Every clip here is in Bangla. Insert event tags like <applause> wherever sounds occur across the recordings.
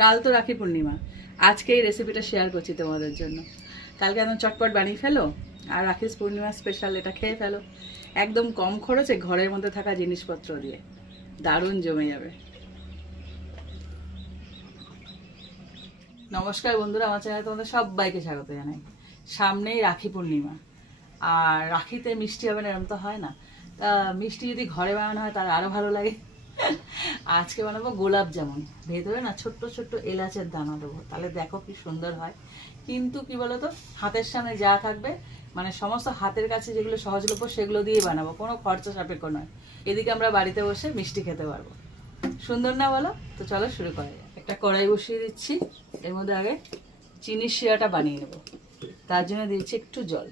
কাল তো রাখি পূর্ণিমা। আজকে এই রেসিপিটা শেয়ার করছি তোমাদের জন্য। কালকে একদম চটপট বানিয়ে ফেলো, আর রাখিস পূর্ণিমা স্পেশাল এটা খেয়ে ফেলো। একদম কম খরচে ঘরের মধ্যে থাকা জিনিসপত্র দিয়ে। দারুণ জমে যাবে। নমস্কার বন্ধুরা, আমার চ্যানেলে তোমাদের সবাইকে স্বাগত জানাই। সামনেই রাখি পূর্ণিমা। আর রাখিতে মিষ্টি হবে না এরকম তো হয় না। মিষ্টি যদি ঘরে বানানো হয় তার আরও ভালো লাগে। আজকে বানাবো গোলাপ জামুন। ভেতরে না ছোট্ট ছোট্ট এলাচের দানা দেবো। তাহলে দেখো কি সুন্দর হয়। কিন্তু কি বলতো, হাতের সামনে যা থাকবে মানে সমস্ত হাতের কাছে যেগুলো সহজলভ্য সেগুলো দিয়ে বানাবো। কোনো খরচা সাপেক্ষ নয়। এদিকে আমরা বাড়িতে বসে মিষ্টি খেতে পারব। সুন্দর না বলো? তো চলো শুরু করা যাক। একটা কড়াই বসিয়ে দিচ্ছি। এর মধ্যে আগে চিনির শিরাটা বানিয়ে নেব। তার জন্য দিচ্ছি একটু জল।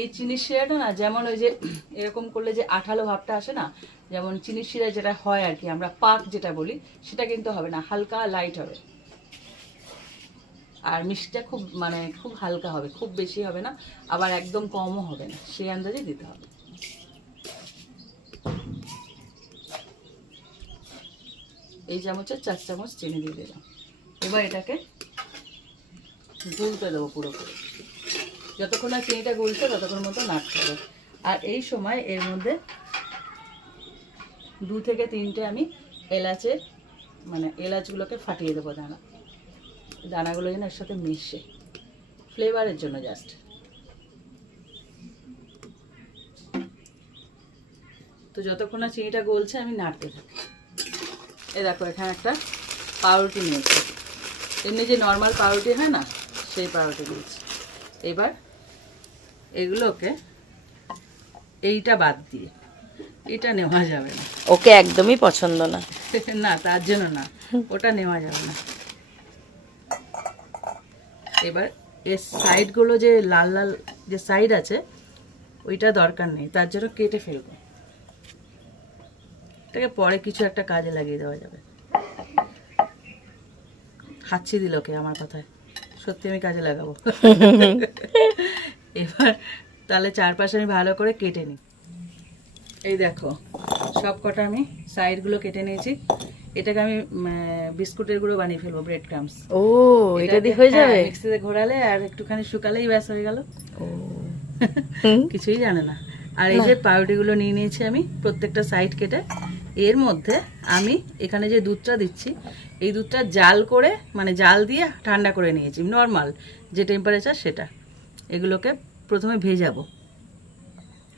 এই চিনির শিরাটা না, যেমন ওই যে এরকম করলে যে আঠালো ভাবটা আসে না, যেমন চিনির শিরা যেটা হয় আর কি, আমরা পাক যেটা বলি, সেটা কিন্তু হবে না, হালকা লাইট হবে। আর মিষ্টিটা খুব মানে খুব হালকা হবে, খুব বেশি হবে না, আবার একদম কমও হবে না, সেই আন্দাজে দিতে হবে। এই চামচের চার চামচ চিনি দিয়ে দিলাম। এবার এটাকে গুলতে দেবো পুরোপুরি। যতক্ষণ না চিনিটা গলছে, ততক্ষণ মতো নাড়তে হবে। আর এই সময় এর মধ্যে দু থেকে তিনটে আমি এলাচের মানে এলাচগুলোকে ফাটিয়ে দেবো দানা। দানাগুলো যেন এর সাথে মিশে। ফ্লেভারের জন্য জাস্ট। তো যতক্ষণ না চিনিটা গলছে, আমি নাড়তে থাকি। এ দেখো, এখানে একটা পাউরুটি নিয়েছি। এমনি যে নর্মাল পাউরুটি হয় না, সেই পাউরুটি দিয়েছি এবার এগুলোকে এইটা বাদ দিয়ে এটা নেওয়া যাবে না। ওকে একদমই পছন্দ না। <laughs> না তার জন্য না ওটা নেওয়া যাবে না। এবার এর সাইডগুলো যে লাল লাল যে সাইড আছে ওইটা দরকার নেই তার জন্য কেটে ফেলব। এটাকে পরে কিছু একটা কাজে লাগিয়ে দেওয়া যাবে। হাঁচি দিল কে আমার কথায়? সত্যি আমি কাজে লাগাবো। <laughs> এবার তাহলে চারপাশে আমি ভালো করে কেটে নিই। এই দেখো সব কটা আমি সাইডগুলো কেটে নিয়েছি। এটাকে আমি বিস্কুটের গুঁড়ো বানিয়ে ফেলব ব্রেড ক্রামস ও এটা দিয়ে হয়ে যাবে? মিক্সিতে ঘোরালে আর একটুখানি শুকালেই ব্যাস হয়ে গেল। ও। <laughs> কিছুই জানে না। আর এই যে পাউরুটিগুলো নিয়ে নিয়েছি আমি প্রত্যেকটা সাইড কেটে এর মধ্যে আমি এখানে যে দুধটা দিচ্ছি এই দুধটা জাল করে মানে জাল দিয়ে ঠান্ডা করে নিয়েছি নর্মাল যে টেম্পারেচার সেটা। এগুলোকে প্রথমে ভেজাবো।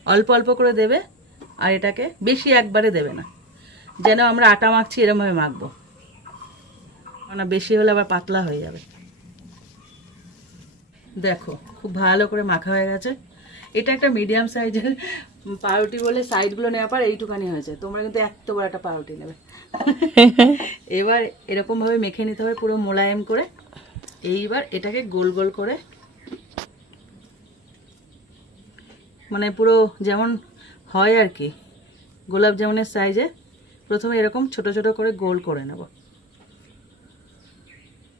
অল্প অল্প করে দেবে আর এটাকে বেশি একবারে দেবে না। যেন আমরা আটা মাখছি এরমভাবে মাখবো। না বেশি হলে আবার পাতলা হয়ে যাবে। দেখো খুব ভালো করে মাখা হয়ে গেছে। এটা একটা মিডিয়াম সাইজের পাউরুটি বলে সাইডগুলো নেওয়ার পর এইটুখানি হয়েছে তোমরা কিন্তু এত বড় একটা পাউরুটি নেবে। এবার এরকমভাবে মেখে নিতে হবে পুরো মোলায়েম করে। এইবার এটাকে গোল গোল করে মানে পুরো যেমন হয় আর কি, গোলাপ জামুনের সাইজে প্রথমে এরকম ছোট ছোট করে গোল করে নেব।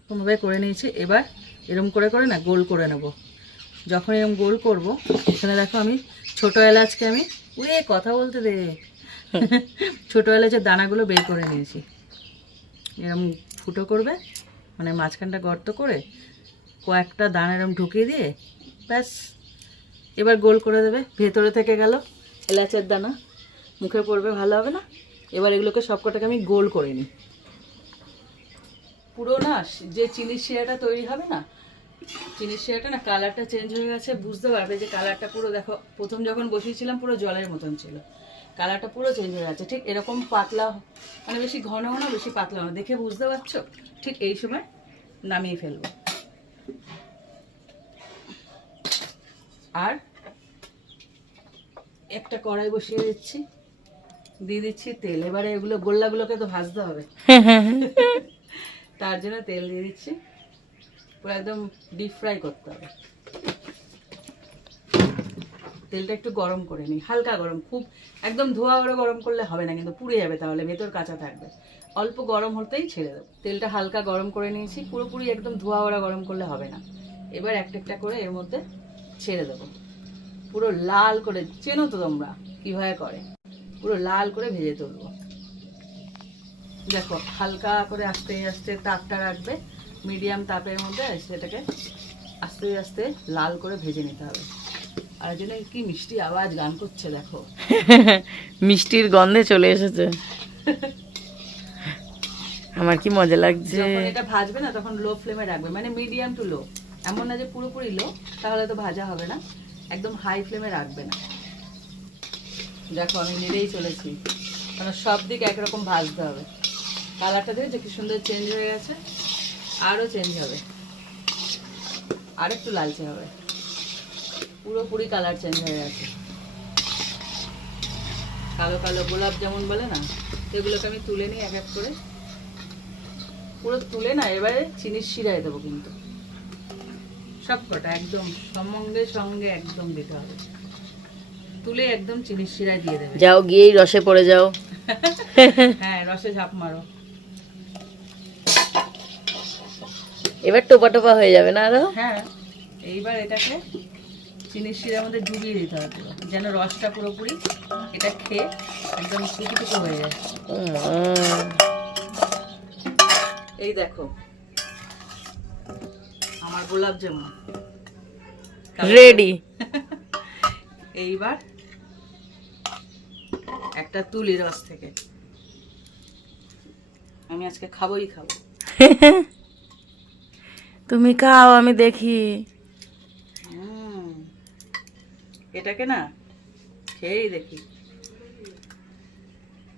এরকমভাবে করে নিয়েছি। এবার এরকম করে করে না গোল করে নেব। যখন এরকম গোল করব, এখানে দেখো আমি ছোট এলাচকে আমি উয়ে কথা বলতে দে। ছোট এলাচের দানাগুলো বের করে নিয়েছি। এরকম ফুটো করবে মানে মাঝখানটা গর্ত করে কয়েকটা দানা এরকম ঢুকিয়ে দিয়ে, ব্যাস। এবার গোল করে দেবে, ভেতরে থেকে গেল এলাচের দানা। মুখে পড়বে, ভালো হবে না? এবার এগুলোকে সবকটাকে আমি গোল করে নিই। পুরো না, যে চিলি শিরাটা তৈরি হবে না চিনির শিরাটা না কালারটা চেঞ্জ হয়ে গেছে বুঝতে পারবে যে কালারটা পুরো দেখো প্রথম যখন বসিয়েছিলাম পুরো জলের মতন ছিল। কালারটা পুরো চেঞ্জ হয়ে গেছে ঠিক এরকম পাতলা মানে বেশি ঘন না বেশি পাতলা না দেখে বুঝতে পারছ? ঠিক এই সময় নামিয়ে ফেলব। আর একটা কড়াই বসিয়ে দিচ্ছি দিয়ে দিচ্ছি তেল এবারে এগুলো গোল্লাগুলোকে তো ভাজতে হবে। তার জন্য তেল দিয়ে দিচ্ছি। পুরো একদম ডিপ ফ্রাই করতে হবে। তেলটা একটু গরম করে নিই, হালকা গরম, খুব একদম ধোয়া ওরা গরম করলে হবে না, কিন্তু পুড়ে যাবে তাহলে, ভেতর কাঁচা থাকবে। অল্প গরম হতেই ছেড়ে দেবো। তেলটা হালকা গরম করে নিয়েছি, পুরোপুরি একদম ধোয়া ওরা গরম করলে হবে না। এবার একটা একটা করে এর মধ্যে ছেড়ে দেবো। পুরো লাল করে, চেনো তো তোমরা কীভাবে করে? পুরো লাল করে ভেজে তুলবো। দেখো, হালকা করে আস্তে আস্তে তাপটা রাখবে। মিডিয়াম তাপের মধ্যে সেটাকে আস্তে আস্তে লাল করে ভেজে নিতে হবে। আর জন্য কি মিষ্টি আওয়াজ গান করছে দেখো। <laughs> মিষ্টির গন্ধে চলে এসেছে। আমার কি মজা লাগছে। যখন এটা ভাজবে না তখন লো ফ্লেমে রাখবে। মানে মিডিয়াম টু লো এমন না যে পুরোপুরি লো তাহলে তো ভাজা হবে না। একদম হাই ফ্লেমে রাখবে না। দেখো আমি নেড়েই চলেছি। কারণ সব দিক একরকম ভাজতে হবে। কালারটা দেখেছ? কি সুন্দর চেঞ্জ হয়ে গেছে। আরও চেঞ্জ হবে। আর একটু লালচে হবে। পুরোপুরি কালার চেঞ্জ হয়ে গেছে। কালো কালো গোলাপ যেমন বলে না সেগুলোকে আমি তুলে নিই এক এক করে। পুরো তুলে না এবারে চিনির শিরায় দেবো কিন্তু। সব কটা একদম সঙ্গে সঙ্গে একদম দিতে হবে। তুলে একদম চিনির শিরায় দিয়ে দেবে। যাও গিয়েই রসে পড়ে যাও। <laughs> হ্যাঁ রসে ঝাঁপ মারো। এবার টোপা টোপা হয়ে যাবে না আরও? হ্যাঁ এইবার এটাকে চিনির শিরার মধ্যে ডুবিয়ে দিতে হবে যেন রসটা পুরোপুরি এটা খেয়ে একদম টুকু টুকু হয়ে যায়। এই দেখো আমার গোলাপ জামুন। রেডি <laughs> এইবার একটা তুলি রস থেকে। আমি আজকে খাবোই খাব। <laughs> তুমি খাও আমি দেখি। এটাকে না খেয়েই দেখি।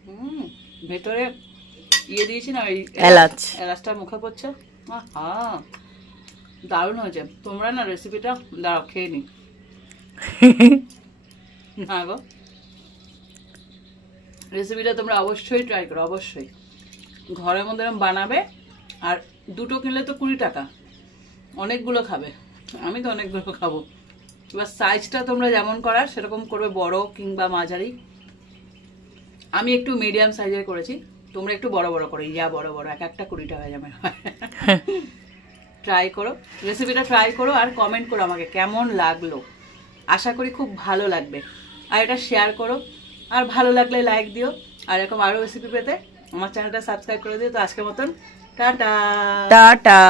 হুম ভেতরে ইয়ে দিয়েছি না ওই এলাচ। এলাচটা মুখে পড়ছে। হ্যাঁ দারুণ হয়েছে। তোমরা না রেসিপিটা দাঁড়াও খেয়ে নি <laughs> না গো। রেসিপিটা তোমরা অবশ্যই ট্রাই করো অবশ্যই। ঘরের মধ্যে বানাবে আর দুটো কিনলে তো কুড়ি টাকা। অনেকগুলো খাবে। আমি তো অনেকগুলো খাব। এবার সাইজটা তোমরা যেমন করার সেরকম করবে বড় কিংবা মাঝারি। আমি একটু মিডিয়াম সাইজের করেছি। তোমরা একটু বড় বড় করে। ইয়া বড় বড় এক একটা কুড়ি টাকা যাবে। <laughs> ট্রাই করো। রেসিপিটা ট্রাই করো আর কমেন্ট করো আমাকে কেমন লাগল। আশা করি খুব ভালো লাগবে। আর এটা শেয়ার করো। আর ভালো লাগলে লাইক দিও। আর এরকম আরও রেসিপি পেতে আমার চ্যানেলটা সাবস্ক্রাইব করে দিও। তো আজকের মতন টাটা। টাটা।